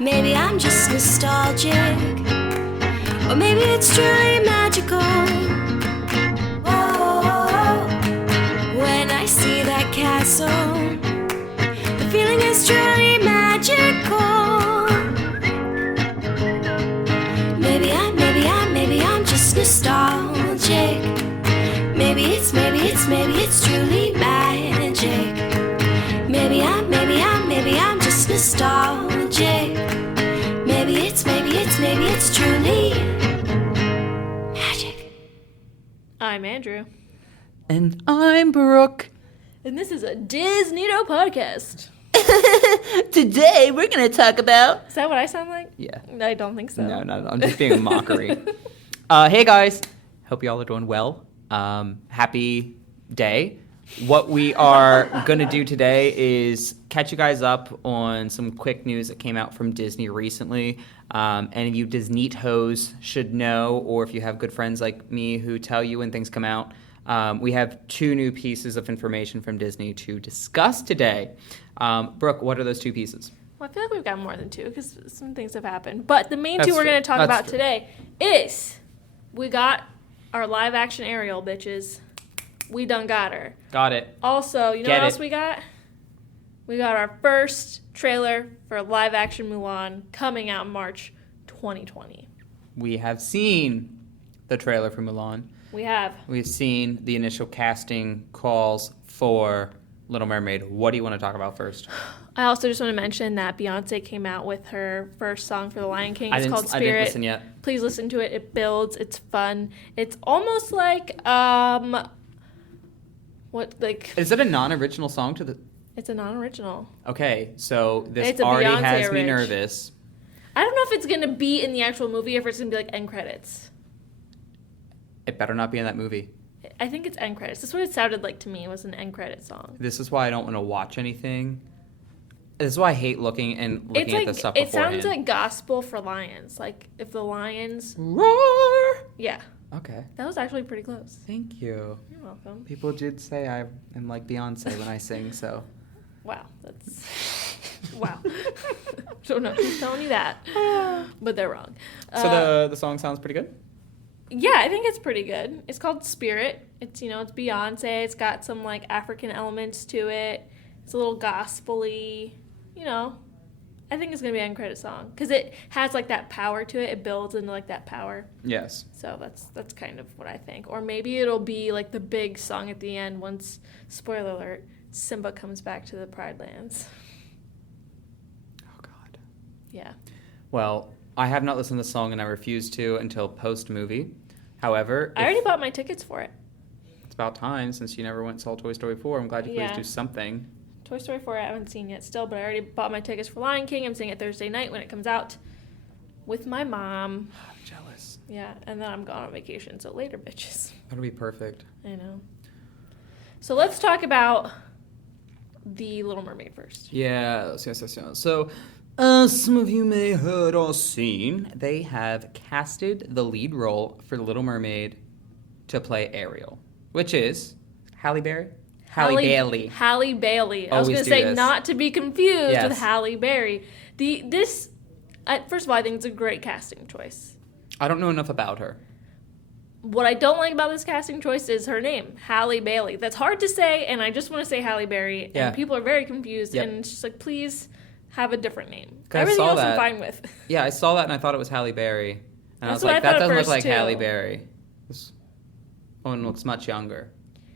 Maybe I'm just nostalgic, or maybe it's truly magical. Whoa, when I see that castle, the feeling is truly magical. Maybe I'm just nostalgic. Maybe it's truly magic. Maybe I'm just nostalgic. Maybe it's truly magic. I'm Andrew. And I'm Brooke. And this is a DisNeato Podcast. Today we're going to talk about... Is that what I sound like? Yeah. I don't think so. No, I'm just being a mockery. Hey guys, hope y'all are doing well. Happy day. What we are going to do today is catch you guys up on some quick news that came out from Disney recently. Any of you DisNeatos should know, or if you have good friends like me who tell you when things come out, we have two new pieces of information from Disney to discuss today. Brooke, what are those two pieces? Well, I feel like we've got more than two because some things have happened. But the main two we're going to talk That's about true. today is we got our live action Ariel, bitches. We done got her. Got it. Also, you know Get what else it. we got? We got our first trailer for live action Mulan coming out in March 2020. We have seen the trailer for Mulan. We have. We've seen the initial casting calls for Little Mermaid. What do you want to talk about first? I also just want to mention that Beyonce came out with her first song for The Lion King. It's called Spirit. I didn't listen yet. Please listen to it. It builds. It's fun. It's almost like Is it a non-original song to the... It's a non-original. Okay, so this It's a already Beyonce has me orig. nervous. I don't know if it's going to be in the actual movie or if it's going to be like end credits. It better not be in that movie. I think it's end credits. That's what it sounded like to me. It was an end credit song. This is why I don't want to watch anything. This is why I hate looking at the stuff it beforehand. sounds like gospel for lions. Like if the lions... Roar! Yeah. Okay. That was actually pretty close. Thank you. You're welcome. People did say I am like Beyonce when I sing, so... Wow, that's... wow. Don't know who's telling you that, but they're wrong. So the song sounds pretty good? Yeah, I think it's pretty good. It's called Spirit. It's, it's Beyonce. It's got some, like, African elements to it. It's a little gospel-y, I think it's going to be an end credit song because it has, like, that power to it. It builds into, like, that power. Yes. So that's kind of what I think. Or maybe it'll be, like, the big song at the end once, spoiler alert, Simba comes back to the Pride Lands. Oh, God. Yeah. Well, I have not listened to the song, and I refuse to until post-movie. However... I already bought my tickets for it. It's about time, since you never went and saw Toy Story 4. I'm glad you please do something. Toy Story 4 I haven't seen yet still, but I already bought my tickets for Lion King. I'm seeing it Thursday night when it comes out with my mom. I'm jealous. Yeah, and then I'm gone on vacation, so later, bitches. That'll be perfect. I know. So let's talk about The Little Mermaid first. Yes. So, some of you may have heard or seen, they have casted the lead role for Little Mermaid to play Ariel, which is Halle Berry? Halle Bailey. Halle Bailey. I was Always going to do say this. not to be confused Yes. with Halle Berry. First of all, I think it's a great casting choice. I don't know enough about her. What I don't like about this casting choice is her name, Halle Bailey. That's hard to say, and I just want to say Halle Berry, Yeah. and people are very confused, Yep. and it's just like, please have a different name. 'Cause I Everything saw else I'm that. fine with. Yeah, I saw that and I thought it was Halle Berry. And That's I was what like, I thought that at doesn't look first, like too. Halle Berry. This woman looks much younger.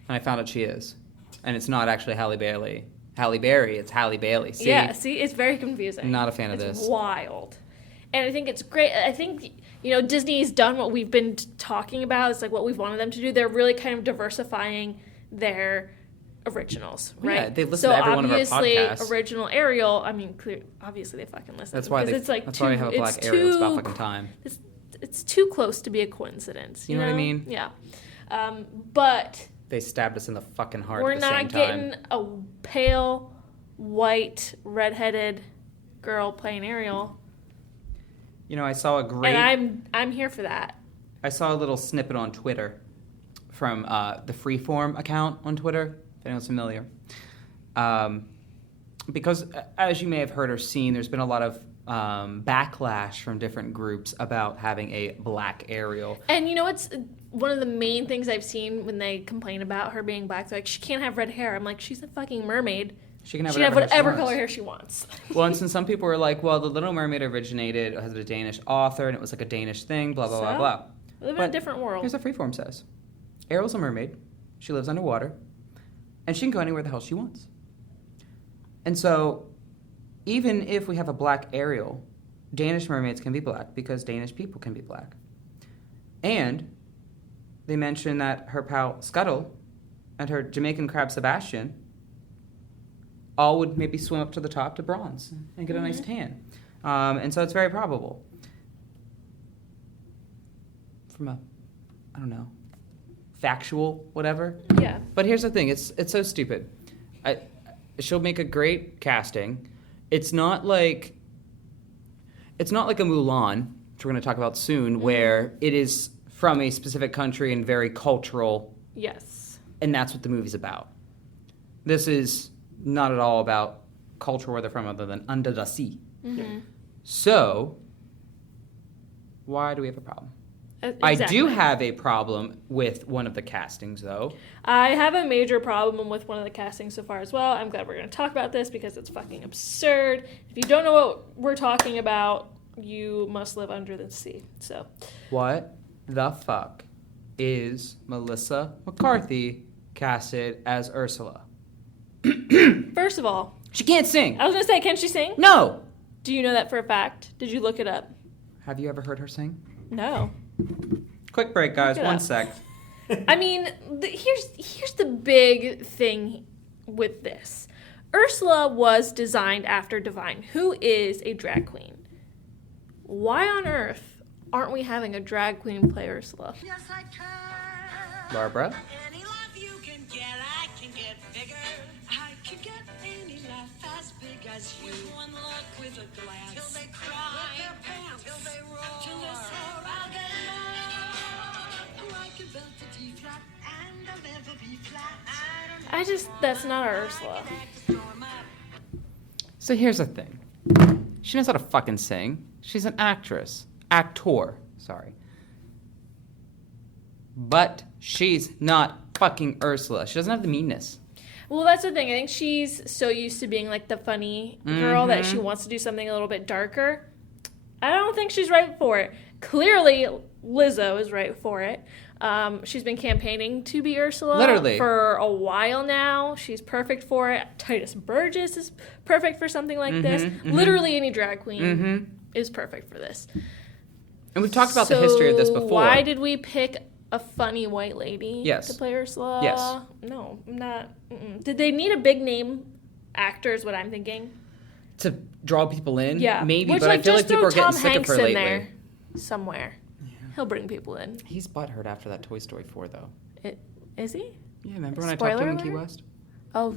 And I found out she is. And it's not actually Halle Bailey. Halle Berry, it's Halle Bailey. See? Yeah, see, it's very confusing. Not a fan of it's this. Wild. And I think it's great. I think, Disney's done what we've been talking about. It's like what we've wanted them to do. They're really kind of diversifying their originals, right? Yeah, they listen to every one of our obviously, podcasts. original Ariel, obviously they fucking listen. That's why because it's like that's why we have a black Ariel. It's about fucking time. It's too close to be a coincidence. You know what I mean? Yeah. But They stabbed us in the fucking heart we're at the same not time. getting a pale, white, redheaded girl playing Ariel. I saw a great... And I'm here for that. I saw a little snippet on Twitter from the Freeform account on Twitter, if anyone's familiar. Because, as you may have heard or seen, there's been a lot of backlash from different groups about having a black Ariel. And you know what's one of the main things I've seen when they complain about her being black? They're like, she can't have red hair. I'm like, she's a fucking mermaid. She can have whatever color hair she wants. Well, and since some people were like, well, the Little Mermaid has a Danish author, and it was like a Danish thing, blah, blah, blah, blah. We live in a different world. Here's what Freeform says. Ariel's a mermaid. She lives underwater. And she can go anywhere the hell she wants. And so, even if we have a black Ariel, Danish mermaids can be black because Danish people can be black. And they mention that her pal Scuttle and her Jamaican crab Sebastian all would maybe swim up to the top to bronze and get a nice tan. And so it's very probable. From a, I don't know, factual whatever. Yeah. But here's the thing, it's so stupid. She'll make a great casting. It's not like a Mulan, which we're going to talk about soon, where it is from a specific country and very cultural. Yes. And that's what the movie's about. This is not at all about culture where they're from other than under the sea. Mm-hmm. So, why do we have a problem? Exactly. I do have a problem with one of the castings, though. I have a major problem with one of the castings so far as well. I'm glad we're going to talk about this because it's fucking absurd. If you don't know what we're talking about, you must live under the sea. So, What the fuck is Melissa McCarthy casted as Ursula? first of all, She can't sing. I was going to say, can she sing? No. Do you know that for a fact? Did you look it up? Have you ever heard her sing? No. Quick break, guys. Look it 1 up. sec. I mean, here's the big thing with this. Ursula was designed after Divine, who is a drag queen. Why on earth aren't we having a drag queen play Ursula? Yes, I can. Barbara? Any laugh you can get, I can get bigger. I can get any laugh as big as you. With one look, with a glance. Till they cry. With their pants. Till they roar. Till they soar. I'll get low. I can belt a T flat and I'll never be flat. That's not our Ursula. So here's the thing. She knows how to fucking sing. She's an actress. Actor. Sorry. But she's not fucking Ursula. She doesn't have the meanness. Well, that's the thing. I think she's so used to being like the funny girl that she wants to do something a little bit darker. I don't think she's right for it. Clearly, Lizzo is right for it. She's been campaigning to be Ursula Literally. for a while now. She's perfect for it. Titus Burgess is perfect for something like this. Literally any drag queen is perfect for this. And we've talked about the history of this before. Why did we pick a funny white lady Yes. to play Ursula? Yes. No, not. Did they need a big name actor is what I'm thinking. To draw people in? Yeah. Maybe, Which, but I feel just like people throw are getting Tom sick Hanks of her in lately. there somewhere. He'll bring people in. He's butthurt after that Toy Story 4, though. Is he? Yeah, remember when I talked to him in Key alert? West? Oh,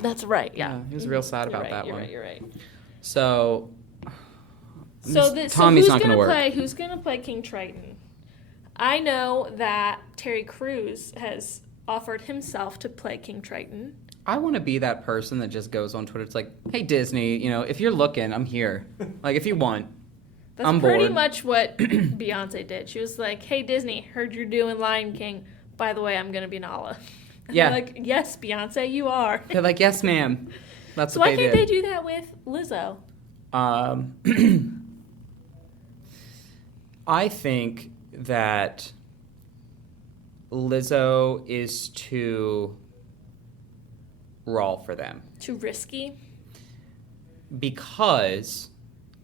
that's right. Yeah. He was real sad about that you're one. Right, you're right. So, Tommy's Tommy's not going to work. Who's gonna play King Triton? I know that Terry Crews has offered himself to play King Triton. I want to be that person that just goes on Twitter. It's like, hey, Disney, if you're looking, I'm here. Like, if you want, That's I'm pretty bored. much what Beyonce did. She was like, hey, Disney, heard you're doing Lion King. By the way, I'm going to be Nala. And Yeah. they're like, yes, Beyonce, you are. They're like, yes, ma'am. That's So what why they can't did. they do that with Lizzo? I think that Lizzo is too raw for them. Too risky? Because,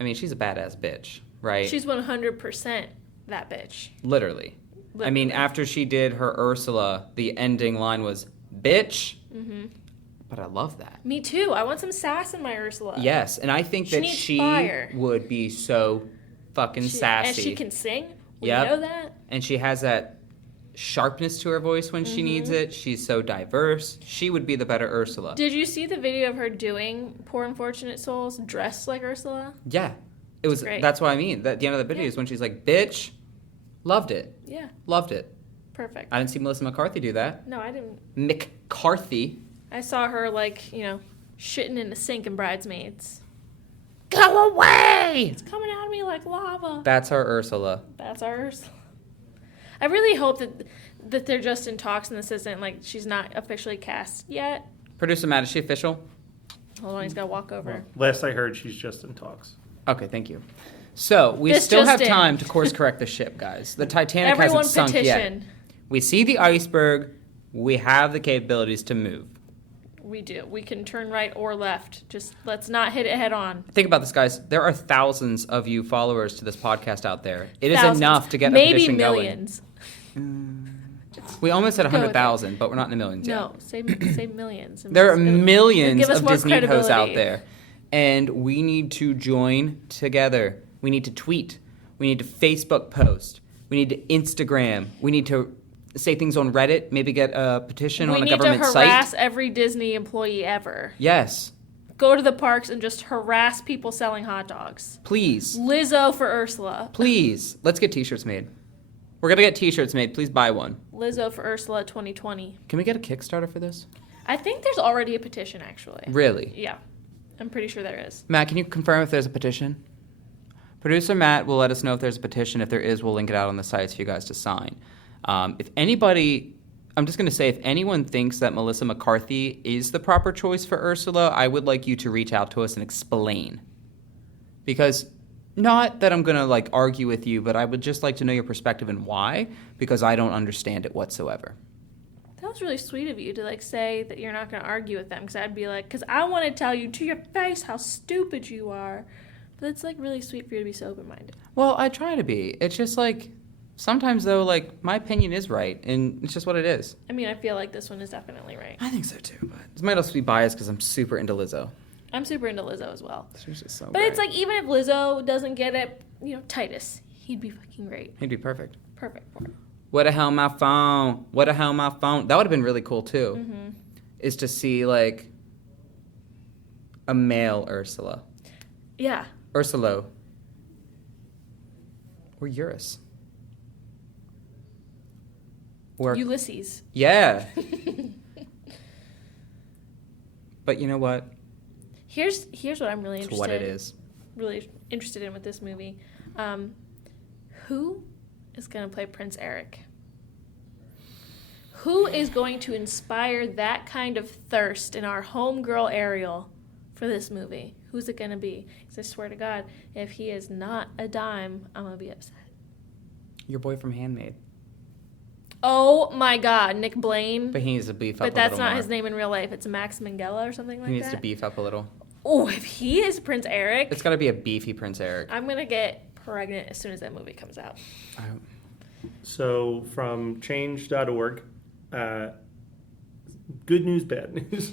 she's a badass bitch, right? She's 100% that bitch. Literally. Literally. After she did her Ursula, the ending line was, bitch. Mm-hmm. But I love that. Me too. I want some sass in my Ursula. Yes, and I think She that needs she fire. would be so fucking sassy. And she can sing. We Yep. know that. And she has that sharpness to her voice when she needs it. She's so diverse. She would be the better Ursula. Did you see the video of her doing Poor Unfortunate Souls dressed like Ursula? Yeah. It was. great. That's what I mean. The end of the video is when she's like, bitch. Loved it. Yeah. Loved it. Perfect. I didn't see Melissa McCarthy do that. No, I didn't. McCarthy. I saw her, shitting in the sink in Bridesmaids. Go away! It's coming out of me like lava. That's our Ursula. That's ours. I really hope that they're just in talks and this isn't like she's not officially cast yet. Producer Matt, is she official? Hold on, he's got to walk over. Last I heard, she's just in talks. Okay, thank you. So, we This still just have in. time to course correct the ship, guys. The Titanic Everyone hasn't sunk petition. yet. We see the iceberg. We have the capabilities to move. We do. We can turn right or left. Just let's not hit it head on. Think about this, guys. There are thousands of you followers to this podcast out there. It is Thousands. enough to get a maybe petition millions. going. We almost said Go with 100,000, but we're not in the millions yet. No, say millions. There are It'll millions give us of more DisNeatos out credibility. there. And we need to join together. We need to tweet. We need to Facebook post. We need to Instagram. We need to say things on Reddit. Maybe get a petition on a government We need to harass site. every Disney employee ever. Yes. Go to the parks and just harass people selling hot dogs. Please. Lizzo for Ursula. Please. Let's get t-shirts made. We're going to get t-shirts made. Please buy one. Lizzo for Ursula 2020. Can we get a Kickstarter for this? I think there's already a petition, actually. Really? Yeah. I'm pretty sure there is. Matt, can you confirm if there's a petition? Producer Matt will let us know if there's a petition. If there is, we'll link it out on the sites for you guys to sign. If anybody, I'm just going to say, if anyone thinks that Melissa McCarthy is the proper choice for Ursula, I would like you to reach out to us and explain. Because, not that I'm going to, like, argue with you, but I would just like to know your perspective and why, because I don't understand it whatsoever. That was really sweet of you to, like, say that you're not going to argue with them. Because I'd be like, because I want to tell you to your face how stupid you are. But it's, like, really sweet for you to be so open-minded. Well, I try to be. It's just, like, sometimes, though, like, my opinion is right, and it's just what it is. I mean, I feel like this one is definitely right. I think so, too, but this might also be biased because I'm super into Lizzo. I'm super into Lizzo as well. She's just so But great. it's like, even if Lizzo doesn't get it, you know, Titus, he'd be fucking great. He'd be perfect. Perfect for it. What the hell, my phone? What the hell, my phone? That would have been really cool, too. Mm-hmm. Is to see, like, a male Ursula. Yeah. Ursula. Or Eurus. Or, Ulysses. yeah. But you know what? Here's what I'm really It's interested what it is. Really interested in with this movie. Who is going to play Prince Eric? Who is going to inspire that kind of thirst in our homegirl Ariel for this movie? Who's it going to be? Because I swear to God, if he is not a dime, I'm going to be upset. Your boy from Handmaid. Oh my God, Nick Blaine. But he needs to beef up But a that's little not more. his name in real life. It's Max Minghella or something like He needs that. to beef up a little. Oh, if he is Prince Eric, It's got to be a beefy Prince Eric. I'm going to get pregnant as soon as that movie comes out. So from change.org, good news, bad news.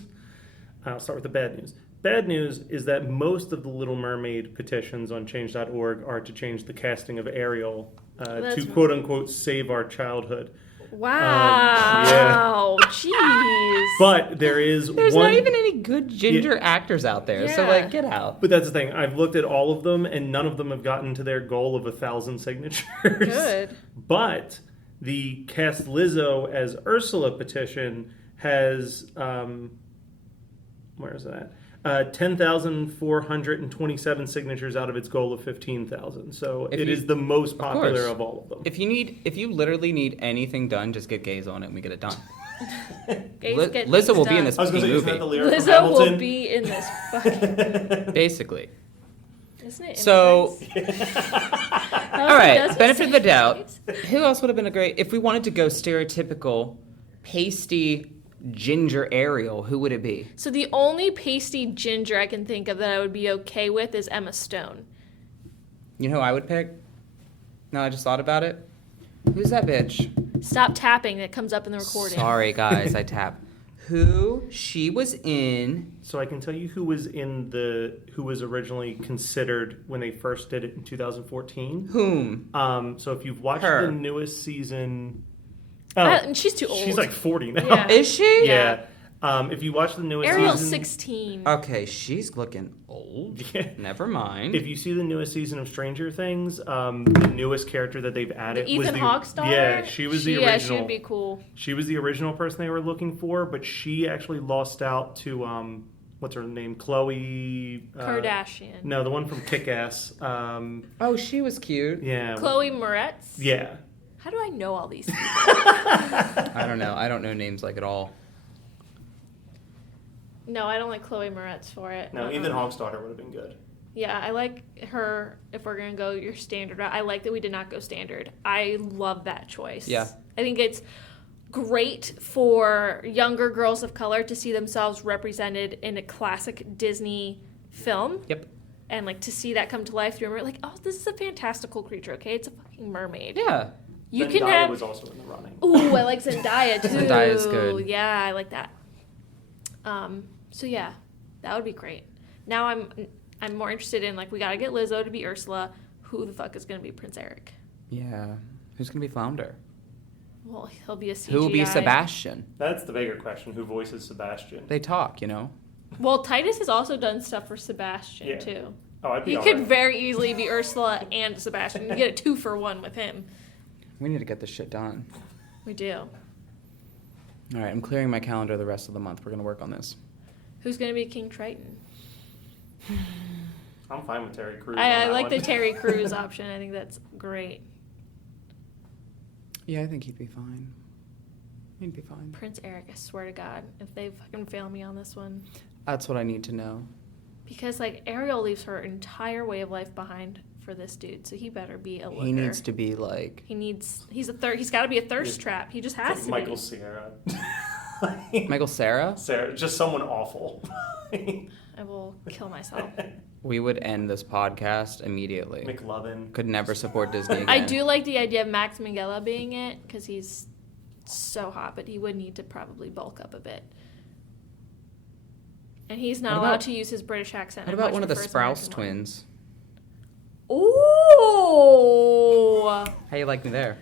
I'll start with the bad news. Bad news is that most of the Little Mermaid petitions on change.org are to change the casting of Ariel to quote-unquote save our childhood. Wow. Jeez. But there is There's one... not even any good ginger actors out there, so, Yeah. like, get out. But that's the thing. I've looked at all of them, and none of them have gotten to their goal of 1,000 signatures. Good. But the Cast Lizzo as Ursula petition has, where is that? 10,427 signatures out of its goal of 15,000. So it is the most popular of all of them. If you literally need anything done, just get gays on it and we get it done. Lizzo will be in this I was going to say, isn't that the lyric from Lizzo will Hamilton? be in this fucking... Basically. Isn't it? So, all right, Does he benefit say of the doubt. face? Who else would have been a great, if we wanted to go stereotypical, pasty ginger Ariel, who would it be? So the only pasty ginger I can think of that I would be okay with is Emma Stone. You know who I would pick? No, I just thought about it. Who's that bitch? Stop tapping. That comes up in the recording. Sorry, guys, I tap. Who she was in. So I can tell you who was originally considered when they first did it in 2014. Whom? So if you've watched Her. the newest season... And she's too old. She's like 40 now. Yeah. Is she? Yeah. If you watch the newest Ariel's season... 16. Okay, she's looking old. Yeah. Never mind. If you see the newest season of Stranger Things, the newest character that they've added The was Ethan Hawke star? Yeah, she was the original. Yeah, she would be cool. She was the original person they were looking for, but she actually lost out to what's her name? Chloe Kardashian. No, the one from Kick-Ass. Oh, she was cute. Yeah. Chloe Moretz. Yeah. How do I know all these people? I don't know. I don't know names like at all. No, I don't like Chloe Moretz for it. No, Ethan Hawke's daughter would have been good. Yeah, I like her if we're going to go your standard route. I like that we did not go standard. I love that choice. Yeah. I think it's great for younger girls of color to see themselves represented in a classic Disney film. Yep. And, like, to see that come to life through a like, oh, this is a fantastical creature, okay? It's a fucking mermaid. Yeah. You Zendaya can have... was also in the running. Ooh, I like Zendaya, too. Zendaya's good. Yeah, I like that. So, yeah, that would be great. Now I'm more interested in, like, we got to get Lizzo to be Ursula. Who the fuck is going to be Prince Eric? Yeah. Who's going to be Flounder? Well, he'll be a CGI. Who will be Sebastian? That's the bigger question. Who voices Sebastian? They talk, you know? Well, Titus has also done stuff for Sebastian, Yeah. too. Oh, I'd be He all could right. very easily be Ursula and Sebastian. You get a 2-for-1 with him. We need to get this shit done. We do. All right, I'm clearing my calendar the rest of the month. We're going to work on this. Who's going to be King Triton? I'm fine with Terry Crews. I on that like one. the Terry Crews option. I think that's great. Yeah, I think he'd be fine. He'd be fine. Prince Eric, I swear to God, if they fucking fail me on this one. That's what I need to know. Because, like, Ariel leaves her entire way of life behind for this dude, so he better be a looker. He needs to be like... He's got to be a thirst trap. He just has to Michael be. Cera. Michael Cera? Sarah, just someone awful. I will kill myself. We would end this podcast immediately. McLovin. Could never support Disney again. I do like the idea of Max Minghella being it, because he's so hot, but he would need to probably bulk up a bit. And he's not allowed to use his British accent. What I about much one of the prefer his Sprouse American one. twins? Ooh! How you like me there?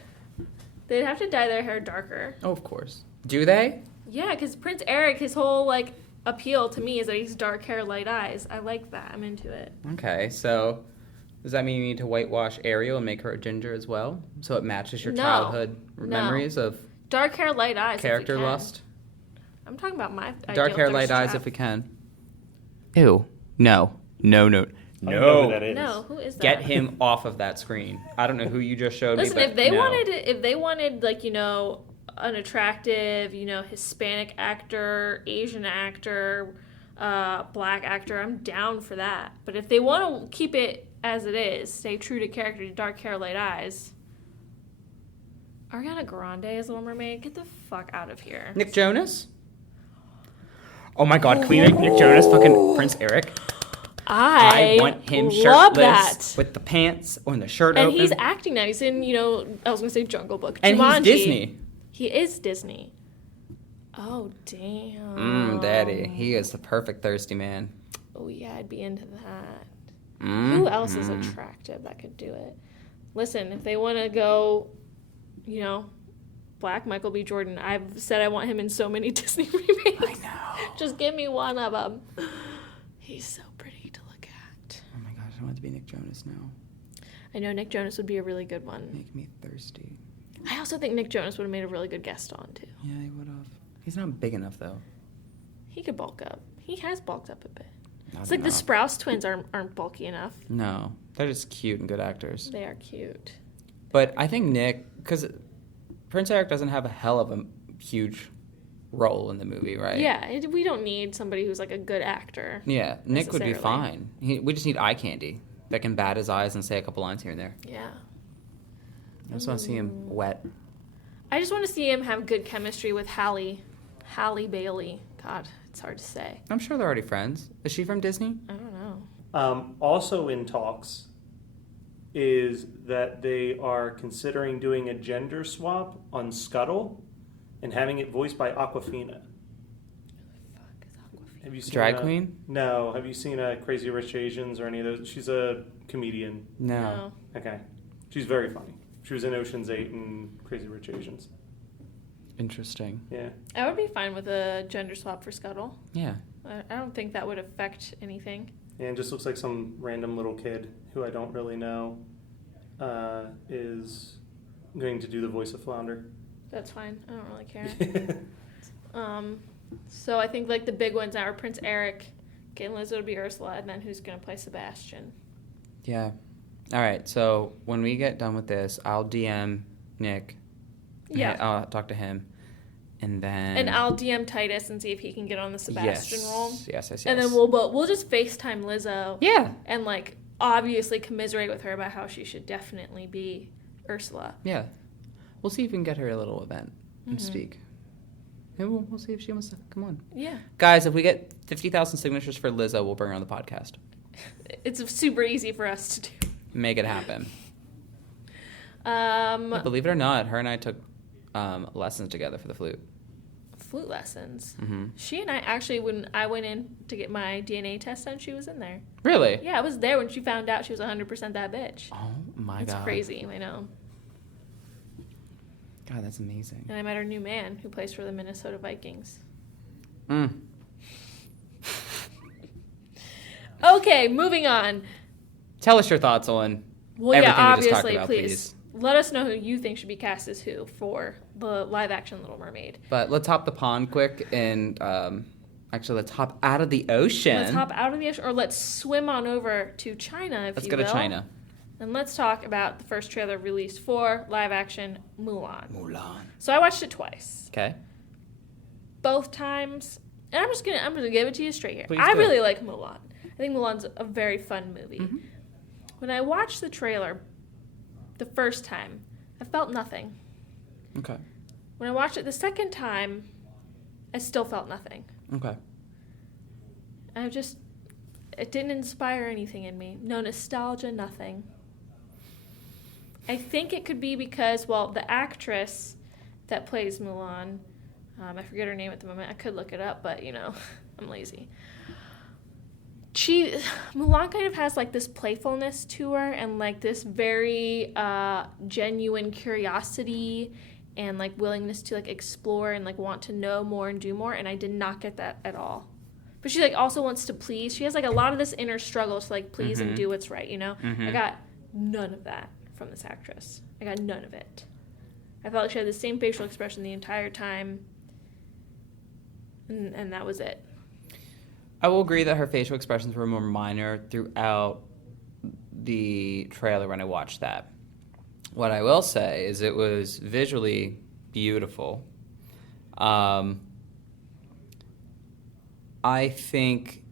They'd have to dye their hair darker. Oh, of course. Do they? Yeah, because Prince Eric, his whole, like, appeal to me is that he's dark hair, light eyes. I like that. I'm into it. Okay, so does that mean you need to whitewash Ariel and make her a ginger as well? So it matches your No. childhood No. memories of Dark hair, light eyes. if we character can. lust? I'm talking about my Dark hair, light eyes if we can. Ew. No. No. I don't know who that is. No, who is that? Get him off of that screen. I don't know who you just showed Listen, me. But if they wanted, like, you know, an attractive, you know, Hispanic actor, Asian actor, black actor, I'm down for that. But if they want to keep it as it is, stay true to character, dark hair, light eyes. Ariana Grande as Little Mermaid, get the fuck out of here. Nick Jonas? Oh my god, can we make Nick Jonas fucking Prince Eric? I want him love shirtless that. with the pants or the shirt And open. he's acting now. He's in, you know, I was going to say Jungle Book. And Jumanji. he's Disney. He is Disney. Oh, damn. Daddy. He is the perfect thirsty man. Oh, yeah, I'd be into that. Mm. Who else is attractive that could do it? Listen, if they want to go, you know, black Michael B. Jordan, I've said I want him in so many Disney remakes. I know. Just give me one of them. He's so pretty to look at. Oh my gosh, I want to be Nick Jonas now. I know Nick Jonas would be a really good one. Make me thirsty. I also think Nick Jonas would have made a really good guest on, too. Yeah, he would have. He's not big enough though. He could bulk up. He has bulked up a bit. Not It's like the enough. Sprouse twins aren't bulky enough. No, they're just cute and good actors. They are cute. But I think Nick, because Prince Eric doesn't have a hell of a huge role in the movie, right? Yeah, we don't need somebody who's like a good actor. Yeah, Nick would be necessarily. fine. We just need eye candy that can bat his eyes and say a couple lines here and there. Yeah. I just want to see him wet. I just want to see him have good chemistry with Halle Bailey. God, it's hard to say. I'm sure they're already friends. Is she from Disney? I don't know. Also in talks is that they are considering doing a gender swap on Scuttle and having it voiced by Awkwafina. Fuck is Aquafina? Have you seen Drag queen? No. Have you seen Crazy Rich Asians or any of those? She's a comedian. No. Okay. She's very funny. She was in Ocean's 8 and Crazy Rich Asians. Interesting. Yeah. I would be fine with a gender swap for Scuttle. Yeah. I don't think that would affect anything. And just looks like some random little kid who I don't really know is going to do the voice of Flounder. That's fine. I don't really care. So I think like the big ones now are Prince Eric, getting Lizzo to be Ursula, and then who's going to play Sebastian. Yeah. All right. So when we get done with this, I'll DM Nick. Yeah. I'll talk to him. And then... And I'll DM Titus and see if he can get on the Sebastian role. Yes. And then we'll just FaceTime Lizzo. Yeah. And, like, obviously commiserate with her about how she should definitely be Ursula. Yeah. We'll see if we can get her a little event and speak. And we'll see if she wants to come on. Yeah. Guys, if we get 50,000 signatures for Lizzo, we'll bring her on the podcast. It's super easy for us to do. Make it happen. Believe it or not, her and I took lessons together for the flute. Flute lessons. Mm-hmm. She and I actually, when I went in to get my DNA test done, she was in there. Really? Yeah, I was there when she found out she was 100% that bitch. Oh my It's God. crazy, I know. God, that's amazing. And I met her new man who plays for the Minnesota Vikings. Okay, moving on. Tell us your thoughts on Well, everything yeah, we just talked obviously, about, please. Let us know who you think should be cast as who for the live-action Little Mermaid. But let's hop the pond quick and actually let's hop out of the ocean. Let's hop out of the ocean, or let's swim on over to China, if Let's you go will. to China. And let's talk about the first trailer released for live-action Mulan. Mulan. So I watched it twice. Okay. Both times, and I'm gonna give it to you straight here. Please I do. really like Mulan. I think Mulan's a very fun movie. Mm-hmm. When I watched the trailer the first time, I felt nothing. Okay. When I watched it the second time, I still felt nothing. Okay. It didn't inspire anything in me. No nostalgia, nothing. I think it could be because, well, the actress that plays Mulan, I forget her name at the moment. I could look it up, but, I'm lazy. Mulan kind of has, like, this playfulness to her and, like, this very genuine curiosity and, like, willingness to, like, explore and, like, want to know more and do more, and I did not get that at all. But she, like, also wants to please. She has, like, a lot of this inner struggle to, like, please and do what's right, I got none of that from this actress. I got none of it. I felt like she had the same facial expression the entire time, and that was it. I will agree that her facial expressions were more minor throughout the trailer when I watched that. What I will say is it was visually beautiful. I think,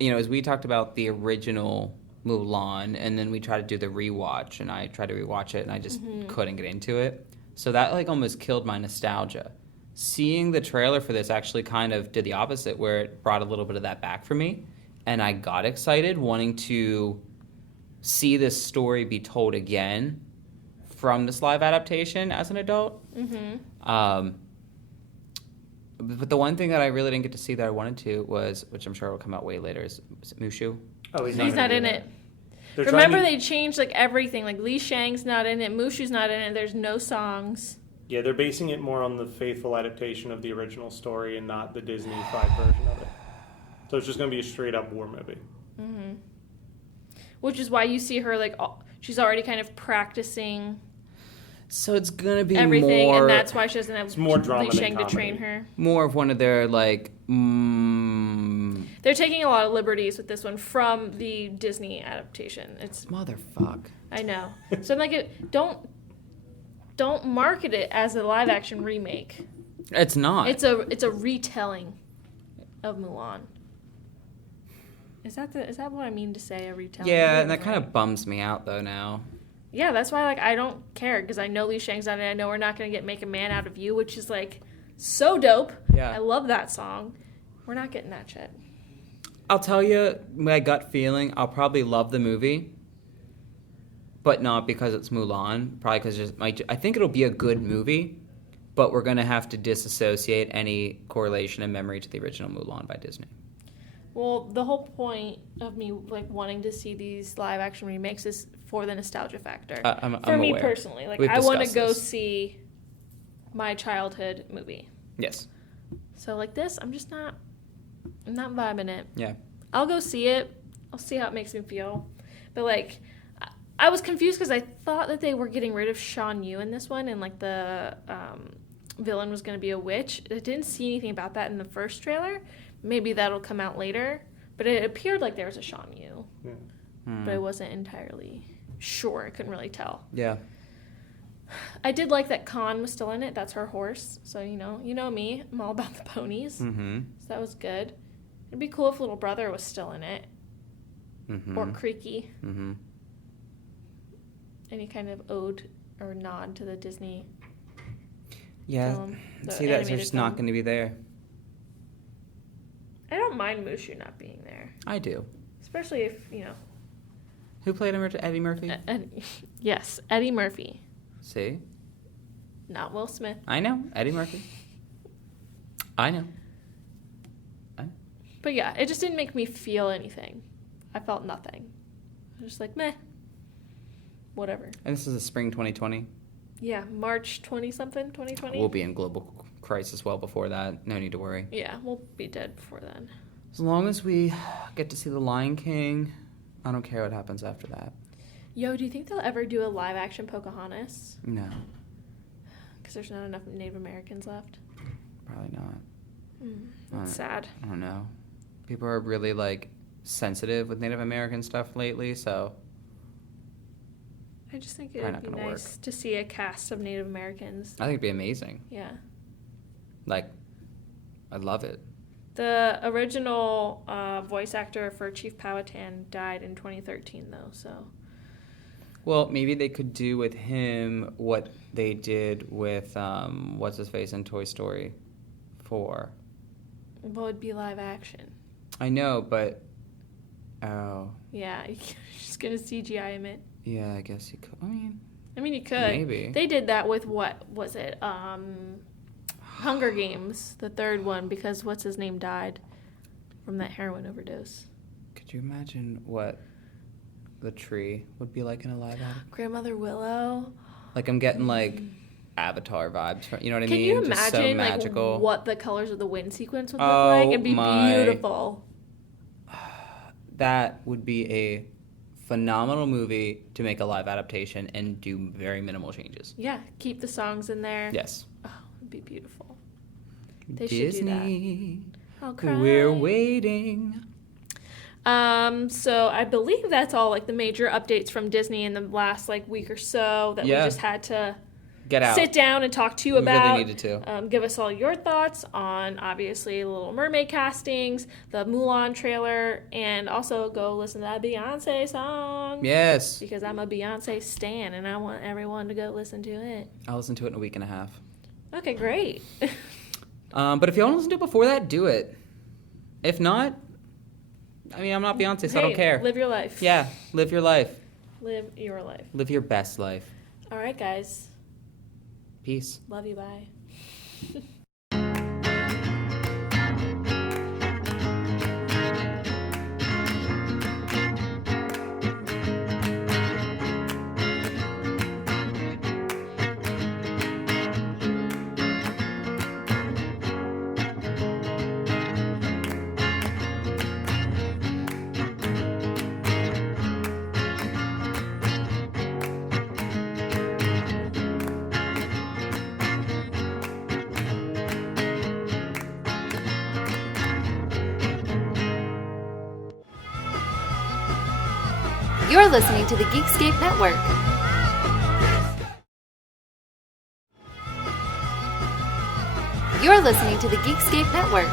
as we talked about the original Mulan, and then we tried to do the rewatch, and I tried to rewatch it, and I just couldn't get into it. So that, like, almost killed my nostalgia. Seeing the trailer for this actually kind of did the opposite, where it brought a little bit of that back for me, and I got excited, wanting to see this story be told again from this live adaptation as an adult. But the one thing that I really didn't get to see that I wanted to was, which I'm sure will come out way later, is it Mushu? Oh, He's not in it. Remember, they changed, like, everything. Like, Li Shang's not in it. Mushu's not in it. There's no songs. Yeah, they're basing it more on the faithful adaptation of the original story and not the Disney-fied version of it. So it's just going to be a straight-up war movie. Which is why you see her, like, she's already kind of practicing So it's going to be everything, more... and that's why she doesn't have more drama Li than Shang to comedy. train her. More of one of their, like... They're taking a lot of liberties with this one from the Disney adaptation. It's Motherfuck. I know. So I'm like, don't market it as a live action remake. It's not. It's a retelling of Mulan. Is that what I mean to say, a retelling? Yeah, and that kind of bums me out, though, now. Yeah, that's why, like, I don't care, because I know Li Shang's on it. I know we're not going to Make a Man Out of You, which is, like, so dope. Yeah. I love that song. We're not getting that shit. I'll tell you, my gut feeling, I'll probably love the movie, but not because it's Mulan. Probably because I think it'll be a good movie, but we're going to have to disassociate any correlation and memory to the original Mulan by Disney. Well, the whole point of me, like, wanting to see these live-action remakes is for the nostalgia factor. I'm me aware. personally. Like, We've I want to discussed go this. see my childhood movie. Yes. So, like, this, I'm not vibing it. Yeah. I'll go see it. I'll see how it makes me feel. But, like, I was confused because I thought that they were getting rid of Shan Yu in this one, and, like, the villain was going to be a witch. I didn't see anything about that in the first trailer. Maybe that'll come out later. But it appeared like there was a Shan Yu, Yeah. but I wasn't entirely sure. I couldn't really tell. Yeah. I did like that Khan was still in it. That's her horse. So, you know me. I'm all about the ponies. Mm-hmm. So that was good. It'd be cool if Little Brother was still in it. Mm-hmm. Or Creaky. Mm-hmm. Any kind of ode or nod to the Disney Yeah. film. the See, that's animated just not film. going to be there. I don't mind Mushu not being there. I do. Especially if, Who played him? Eddie Murphy? yes, Eddie Murphy. See? Not Will Smith. I know. Eddie Murphy. I know. But yeah, it just didn't make me feel anything. I felt nothing. I was just like, meh. Whatever. And this is the spring 2020. Yeah, March 20-something, 2020. We'll be in global crisis well before that. No need to worry. Yeah, we'll be dead before then. As long as we get to see The Lion King, I don't care what happens after that. Yo, do you think they'll ever do a live-action Pocahontas? No, Because there's not enough Native Americans left. probably not. That's sad. I don't know. People are really, sensitive with Native American stuff lately, so I just think it Probably would not be gonna nice to see a cast of Native Americans. I think it'd be amazing. Yeah. I love it. The original voice actor for Chief Powhatan died in 2013, though, so... Well, maybe they could do with him what they did with, what's-his-face in Toy Story 4. What would be live action? I know, but... Oh. Yeah, you're just going to CGI him it. Yeah, I guess you could. I mean, you could. Maybe. They did that with, what was it? Hunger Games, the third one, because what's-his-name died from that heroin overdose. Could you imagine what the tree would be like in a live action? Grandmother Willow. I'm getting, Avatar vibes. You know what I Can mean? you Just so imagine, magical. what the colors of the wind sequence would look Oh like? It'd be my- beautiful. That would be a phenomenal movie to make a live adaptation and do very minimal changes. Yeah, keep the songs in there. Yes. Oh, it'd be beautiful. They should do Disney, that. I'll cry. we're waiting. So I believe that's all, the major updates from Disney in the last, week or so that Yeah. we just had to Get out. sit down and talk to you We about. really needed to. Give us all your thoughts on, obviously, Little Mermaid castings, the Mulan trailer, and also go listen to that Beyonce song. Yes. Because I'm a Beyonce stan, and I want everyone to go listen to it. I'll listen to it in a week and a half. Okay, great. But if you want to listen to it before that, do it. If not, I'm not Beyonce, so I don't care. Live your life. Yeah, live your life. Live your life. Live your best life. All right, guys. Peace. Love you. Bye. You're listening to the Geekscape Network. You're listening to the Geekscape Network.